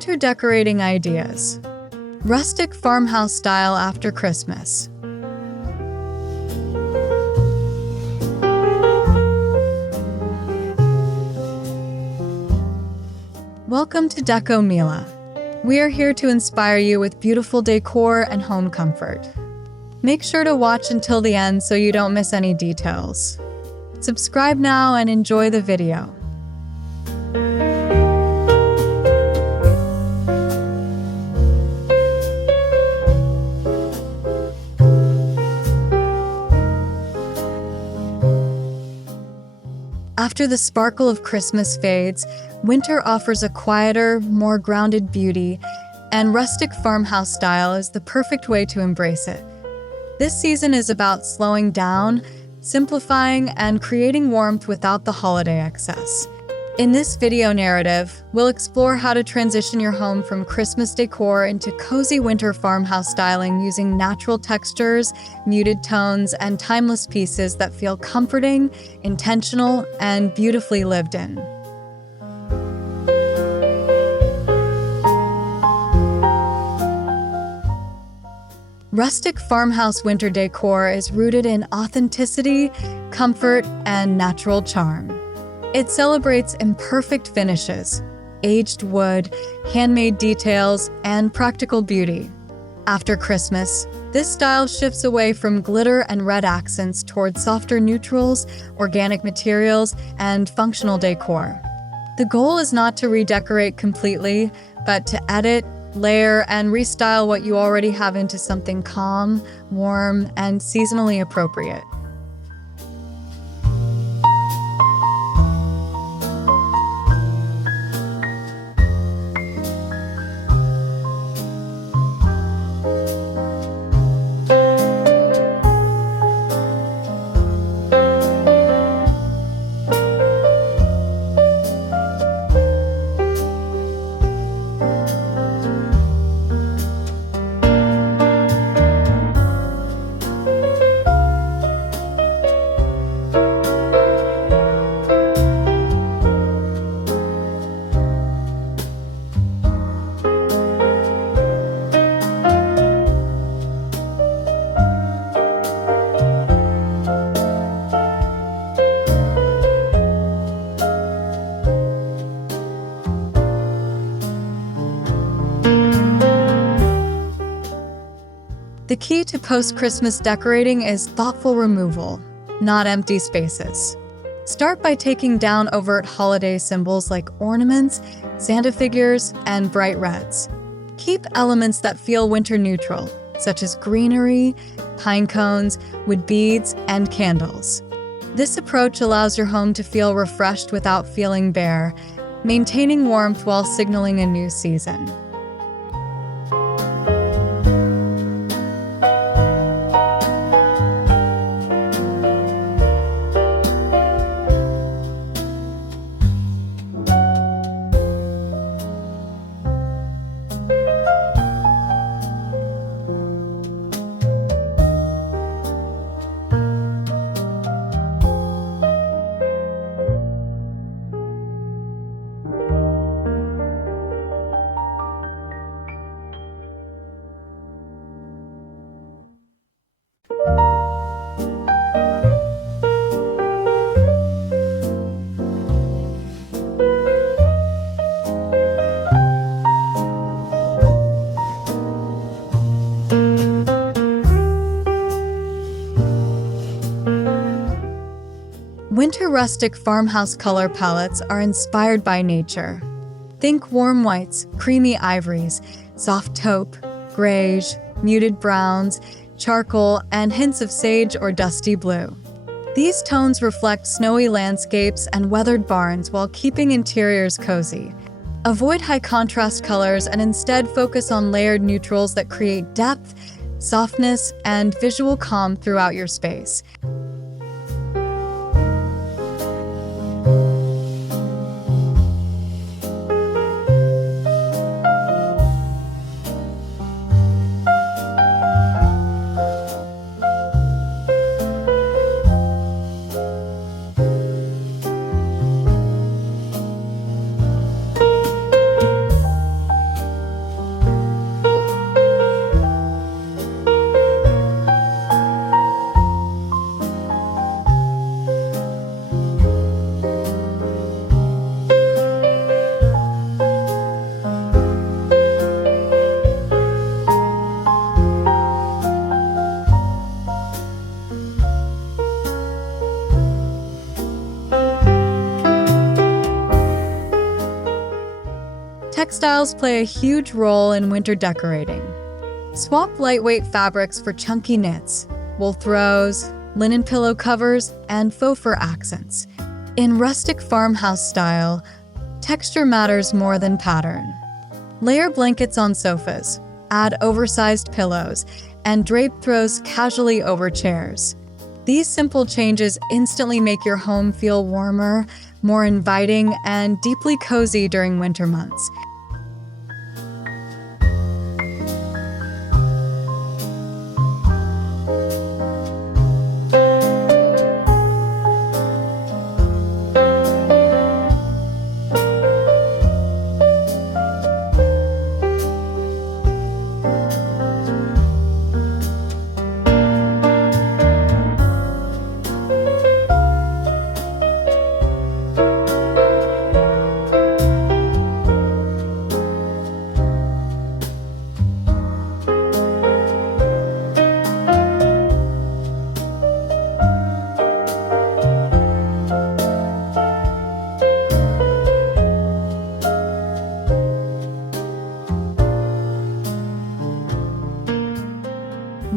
Winter decorating ideas. Rustic farmhouse style after Christmas. Welcome to Deco Mila. We are here to inspire you with beautiful decor and home comfort. Make sure to watch until the end so you don't miss any details. Subscribe now and enjoy the video. After the sparkle of Christmas fades, winter offers a quieter, more grounded beauty, and rustic farmhouse style is the perfect way to embrace it. This season is about slowing down, simplifying, and creating warmth without the holiday excess. In this video narrative, we'll explore how to transition your home from Christmas decor into cozy winter farmhouse styling using natural textures, muted tones, and timeless pieces that feel comforting, intentional, and beautifully lived in. Rustic farmhouse winter decor is rooted in authenticity, comfort, and natural charm. It celebrates imperfect finishes, aged wood, handmade details, and practical beauty. After Christmas, this style shifts away from glitter and red accents towards softer neutrals, organic materials, and functional decor. The goal is not to redecorate completely, but to edit, layer, and restyle what you already have into something calm, warm, and seasonally appropriate. The key to post-Christmas decorating is thoughtful removal, not empty spaces. Start by taking down overt holiday symbols like ornaments, Santa figures, and bright reds. Keep elements that feel winter neutral, such as greenery, pine cones, wood beads, and candles. This approach allows your home to feel refreshed without feeling bare, maintaining warmth while signaling a new season. Winter rustic farmhouse color palettes are inspired by nature. Think warm whites, creamy ivories, soft taupe, grays, muted browns, charcoal, and hints of sage or dusty blue. These tones reflect snowy landscapes and weathered barns while keeping interiors cozy. Avoid high contrast colors and instead focus on layered neutrals that create depth, softness, and visual calm throughout your space. Textiles play a huge role in winter decorating. Swap lightweight fabrics for chunky knits, wool throws, linen pillow covers, and faux fur accents. In rustic farmhouse style, texture matters more than pattern. Layer blankets on sofas, add oversized pillows, and drape throws casually over chairs. These simple changes instantly make your home feel warmer, more inviting, and deeply cozy during winter months.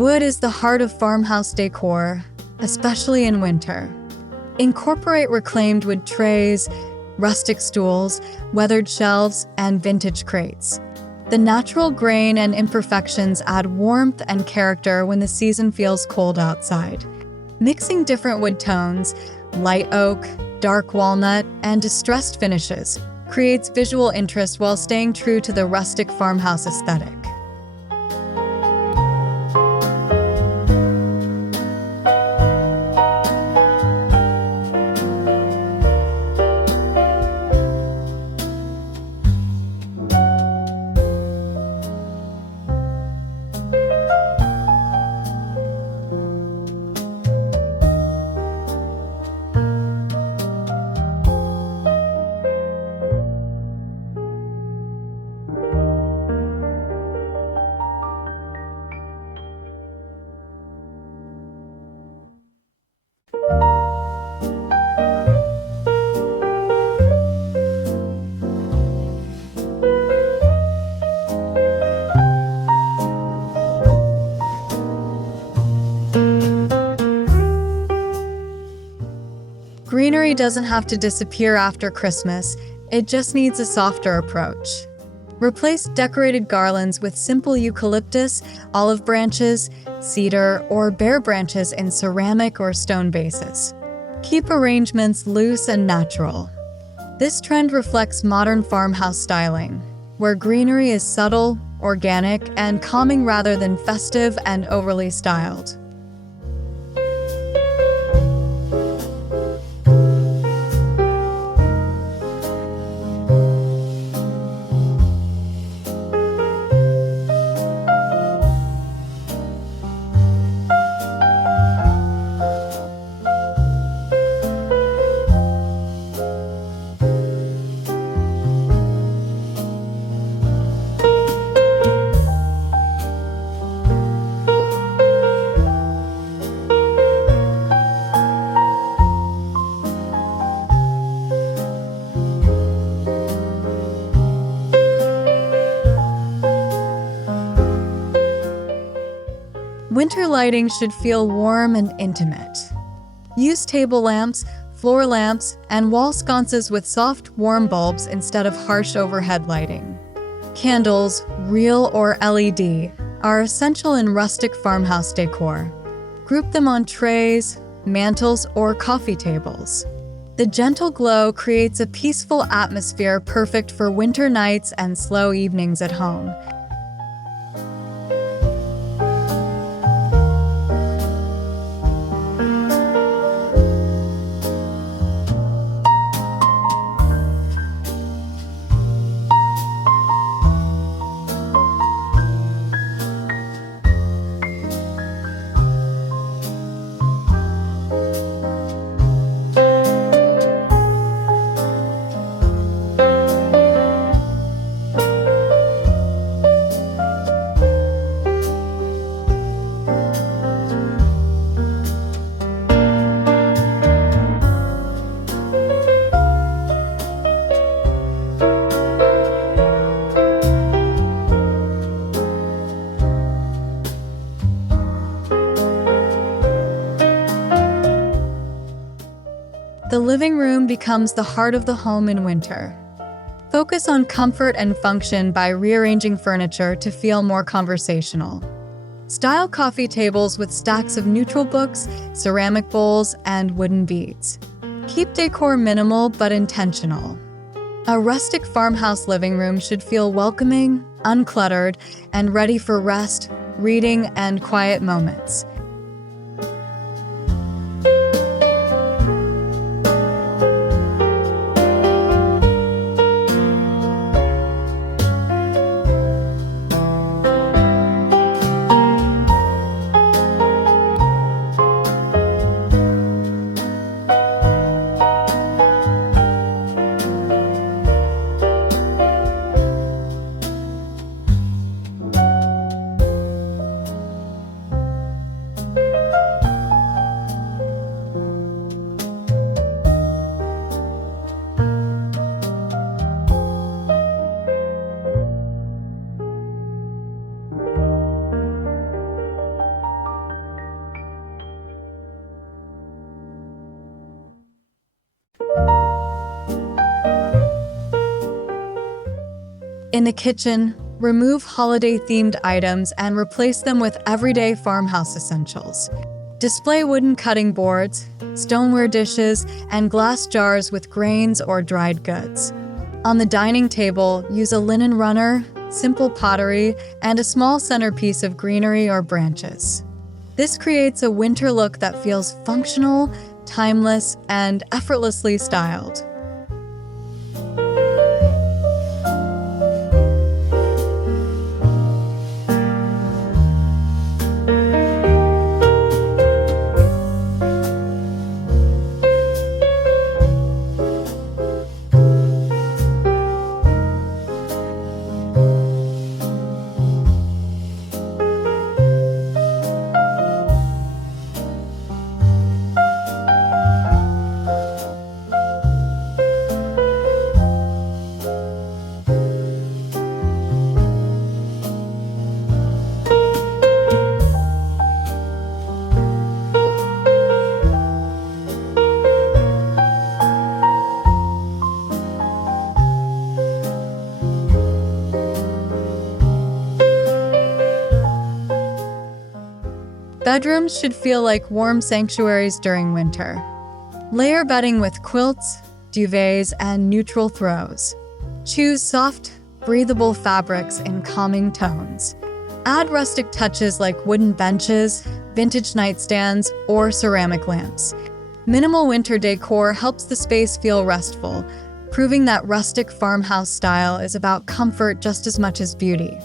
Wood is the heart of farmhouse decor, especially in winter. Incorporate reclaimed wood trays, rustic stools, weathered shelves, and vintage crates. The natural grain and imperfections add warmth and character when the season feels cold outside. Mixing different wood tones, light oak, dark walnut, and distressed finishes creates visual interest while staying true to the rustic farmhouse aesthetic. Greenery doesn't have to disappear after Christmas, it just needs a softer approach. Replace decorated garlands with simple eucalyptus, olive branches, cedar, or bare branches in ceramic or stone bases. Keep arrangements loose and natural. This trend reflects modern farmhouse styling, where greenery is subtle, organic, and calming rather than festive and overly styled. Winter lighting should feel warm and intimate. Use table lamps, floor lamps, and wall sconces with soft, warm bulbs instead of harsh overhead lighting. Candles, real or LED, are essential in rustic farmhouse decor. Group them on trays, mantels, or coffee tables. The gentle glow creates a peaceful atmosphere perfect for winter nights and slow evenings at home. the living room becomes the heart of the home in winter. Focus on comfort and function by rearranging furniture to feel more conversational. Style coffee tables with stacks of neutral books, ceramic bowls, and wooden beads. Keep decor minimal but intentional. A rustic farmhouse living room should feel welcoming, uncluttered, and ready for rest, reading, and quiet moments. In the kitchen, remove holiday-themed items and replace them with everyday farmhouse essentials. Display wooden cutting boards, stoneware dishes, and glass jars with grains or dried goods. On the dining table, use a linen runner, simple pottery, and a small centerpiece of greenery or branches. This creates a winter look that feels functional, timeless, and effortlessly styled. Bedrooms should feel like warm sanctuaries during winter. Layer bedding with quilts, duvets, and neutral throws. Choose soft, breathable fabrics in calming tones. Add rustic touches like wooden benches, vintage nightstands, or ceramic lamps. Minimal winter decor helps the space feel restful, proving that rustic farmhouse style is about comfort just as much as beauty.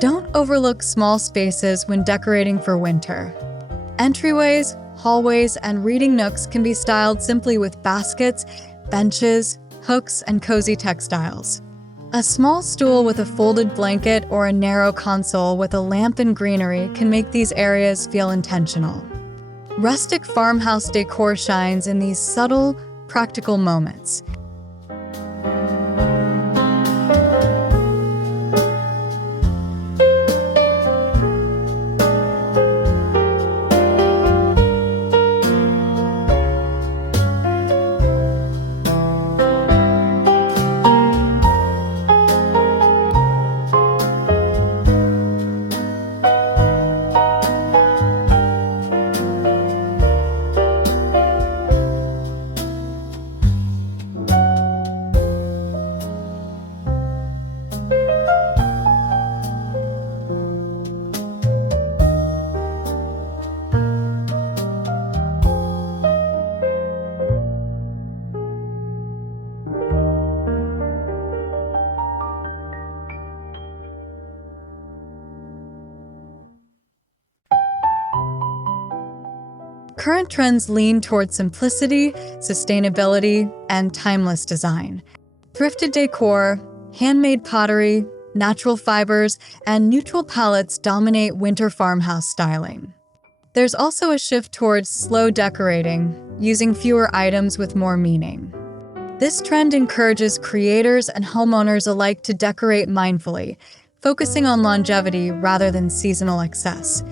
Don't overlook small spaces when decorating for winter. Entryways, hallways, and reading nooks can be styled simply with baskets, benches, hooks, and cozy textiles. A small stool with a folded blanket or a narrow console with a lamp and greenery can make these areas feel intentional. Rustic farmhouse decor shines in these subtle, practical moments. current trends lean towards simplicity, sustainability, and timeless design. Thrifted decor, handmade pottery, natural fibers, and neutral palettes dominate winter farmhouse styling. There's also a shift towards slow decorating, using fewer items with more meaning. This trend encourages creators and homeowners alike to decorate mindfully, focusing on longevity rather than seasonal excess.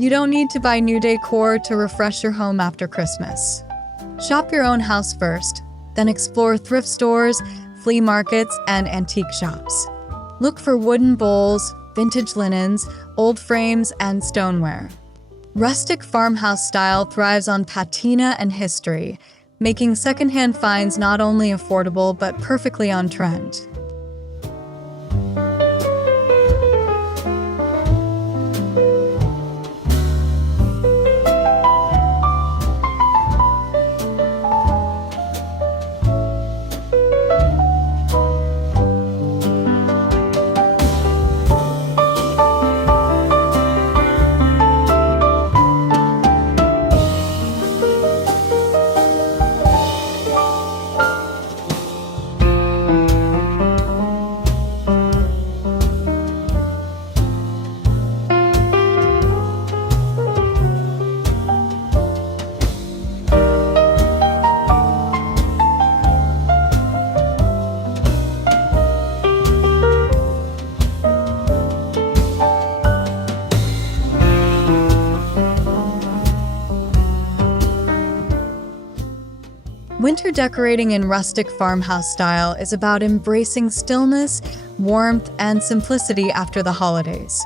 You don't need to buy new decor to refresh your home after Christmas. Shop your own house first, then explore thrift stores, flea markets, and antique shops. Look for wooden bowls, vintage linens, old frames, and stoneware. Rustic farmhouse style thrives on patina and history, making secondhand finds not only affordable but perfectly on trend. Winter decorating in rustic farmhouse style is about embracing stillness, warmth, and simplicity after the holidays.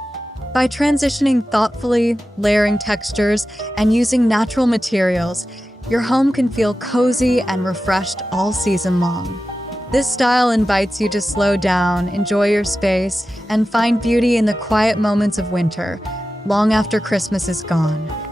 By transitioning thoughtfully, layering textures, and using natural materials, your home can feel cozy and refreshed all season long. This style invites you to slow down, enjoy your space, and find beauty in the quiet moments of winter, long after Christmas is gone.